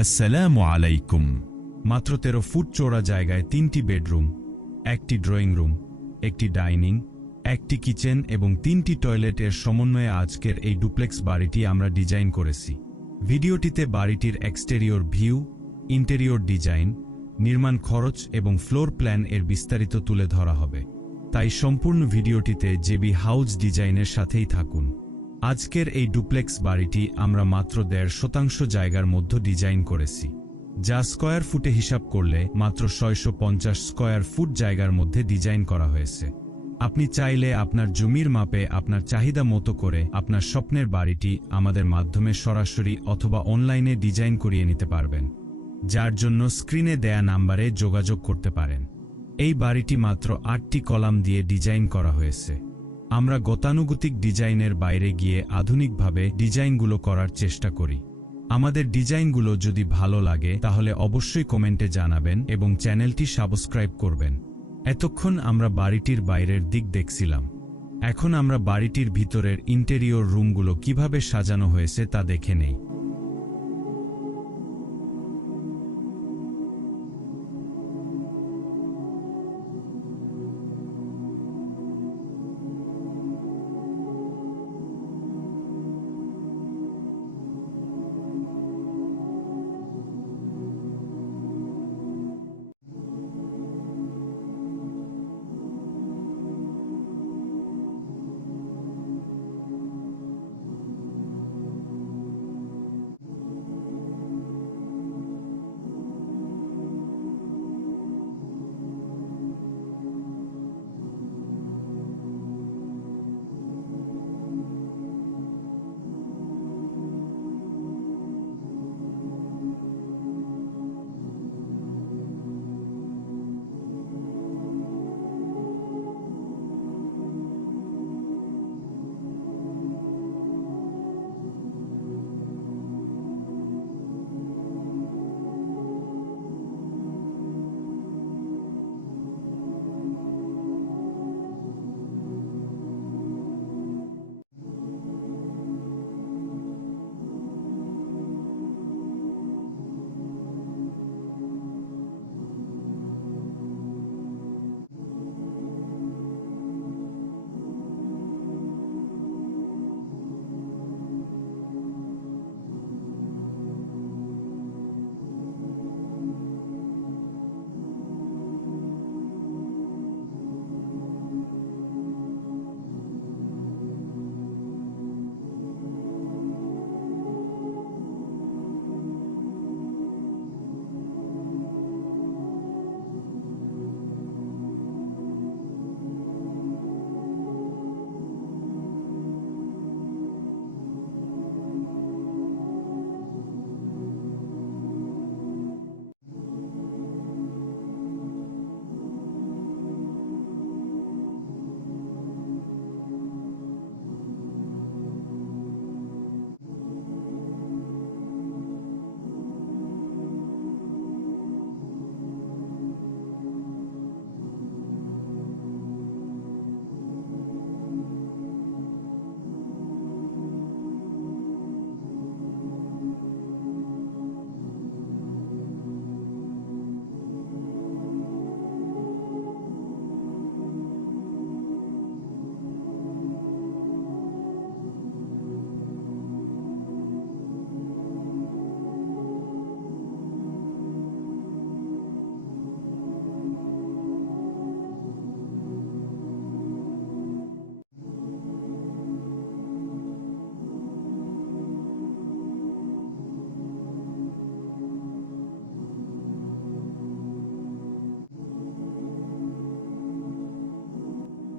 আসসালামু আলাইকুম। মাত্র তেরো ফুট চওড়া জায়গায় তিনটি বেডরুম, একটি ড্রয়িং রুম, একটি ডাইনিং, একটি কিচেন এবং তিনটি টয়লেটের সমন্বয়ে আজকের এই ডুপ্লেক্স বাড়িটি আমরা ডিজাইন করেছি। ভিডিওটিতে বাড়িটির এক্সটেরিয়র ভিউ, ইন্টেরিয়র ডিজাইন, নির্মাণ খরচ এবং ফ্লোর প্ল্যান এর বিস্তারিত তুলে ধরা হবে। তাই সম্পূর্ণ ভিডিওটিতে জেবি হাউস ডিজাইনের সাথেই থাকুন। আজকের এই ডুপ্লেক্স বাড়িটি আমরা মাত্র দেড় শতাংশ জায়গার মধ্যে ডিজাইন করেছি, যা স্কয়ার ফুটে হিসাব করলে মাত্র ছয়শো পঞ্চাশ স্কয়ার ফুট জায়গার মধ্যে ডিজাইন করা হয়েছে। আপনি চাইলে আপনার জমির মাপে আপনার চাহিদা মতো করে আপনার স্বপ্নের বাড়িটি আমাদের মাধ্যমে সরাসরি অথবা অনলাইনে ডিজাইন করিয়ে নিতে পারবেন, যার জন্য স্ক্রিনে দেয়া নাম্বারে যোগাযোগ করতে পারেন। এই বাড়িটি মাত্র আটটি কলাম দিয়ে ডিজাইন করা হয়েছে। আমরা গতানুগতিক ডিজাইনের বাইরে গিয়ে আধুনিকভাবে ডিজাইনগুলো করার চেষ্টা করি। আমাদের ডিজাইনগুলো যদি ভালো লাগে, তাহলে অবশ্যই কমেন্টে জানাবেন এবং চ্যানেলটি সাবস্ক্রাইব করবেন। এতক্ষণ আমরা বাড়িটির বাইরের দিক দেখছিলাম। এখন আমরা বাড়িটির ভিতরের ইন্টেরিয়র রুমগুলো কীভাবে সাজানো হয়েছে তা দেখে নেই।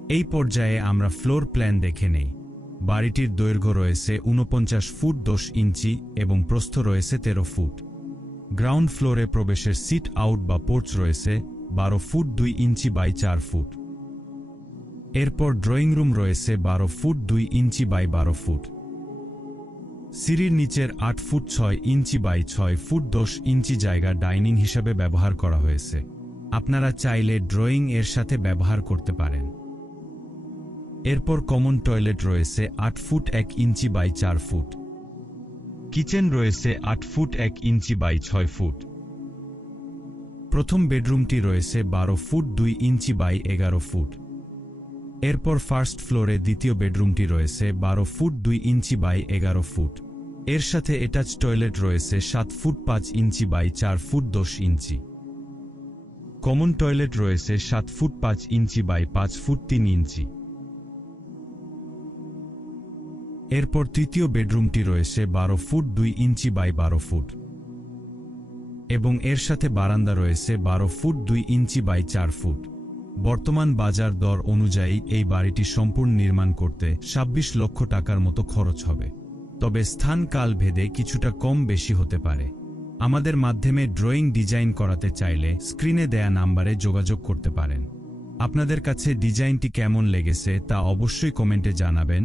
এই পর্যায়ে আমরা ফ্লোর প্ল্যান দেখে নেই। বাড়িটির দৈর্ঘ্য রয়েছে ঊনপঞ্চাশ ফুট দশ ইঞ্চি এবং প্রস্থ রয়েছে তেরো ফুট। গ্রাউন্ড ফ্লোরে প্রবেশের সিট আউট বা পোর্চ রয়েছে বারো ফুট দুই ইঞ্চি বাই চার ফুট। এরপর ড্রয়িং রুম রয়েছে বারো ফুট দুই ইঞ্চি বাই বারো ফুট। সিঁড়ির নিচের আট ফুট ছয় ইঞ্চি বাই ছয় ফুট দশ ইঞ্চি জায়গা ডাইনিং হিসাবে ব্যবহার করা হয়েছে। আপনারা চাইলে ড্রয়িং এর সাথে ব্যবহার করতে পারেন। এরপর কমন টয়লেট রয়েছে আট ফুট এক ইঞ্চি বাই চার ফুট। কিচেন রয়েছে আট ফুট এক ইঞ্চি বাই ছয় ফুট। প্রথম বেডরুমটি রয়েছে বারো ফুট দুই ইঞ্চি বাই এগারো ফুট। এরপর ফার্স্ট ফ্লোরে দ্বিতীয় বেডরুমটি রয়েছে বারো ফুট দুই ইঞ্চি বাই এগারো ফুট। এর সাথে অ্যাটাচ টয়লেট রয়েছে সাত ফুট পাঁচ ইঞ্চি বাই চার ফুট দশ ইঞ্চি। কমন টয়লেট রয়েছে সাত ফুট পাঁচ ইঞ্চি বাই পাঁচ ফুট তিন ইঞ্চি। এরপর তৃতীয় বেডরুমটি রয়েছে বারো ফুট দুই ইঞ্চি বাই বারো ফুট। এবং এর সাথে বারান্দা রয়েছে বারো ফুট দুই ইঞ্চি বাই চার ফুট। বর্তমান বাজার দর অনুযায়ী এই বাড়িটি সম্পূর্ণ নির্মাণ করতে ২৬ লক্ষ টাকার মতো খরচ হবে। তবে স্থান কাল ভেদে কিছুটা কম বেশি হতে পারে। আমাদের মাধ্যমে ড্রয়িং ডিজাইন করাতে চাইলে স্ক্রিনে দেয়া নাম্বারে যোগাযোগ করতে পারেন। আপনাদের কাছে ডিজাইনটি কেমন লেগেছে তা অবশ্যই কমেন্টে জানাবেন।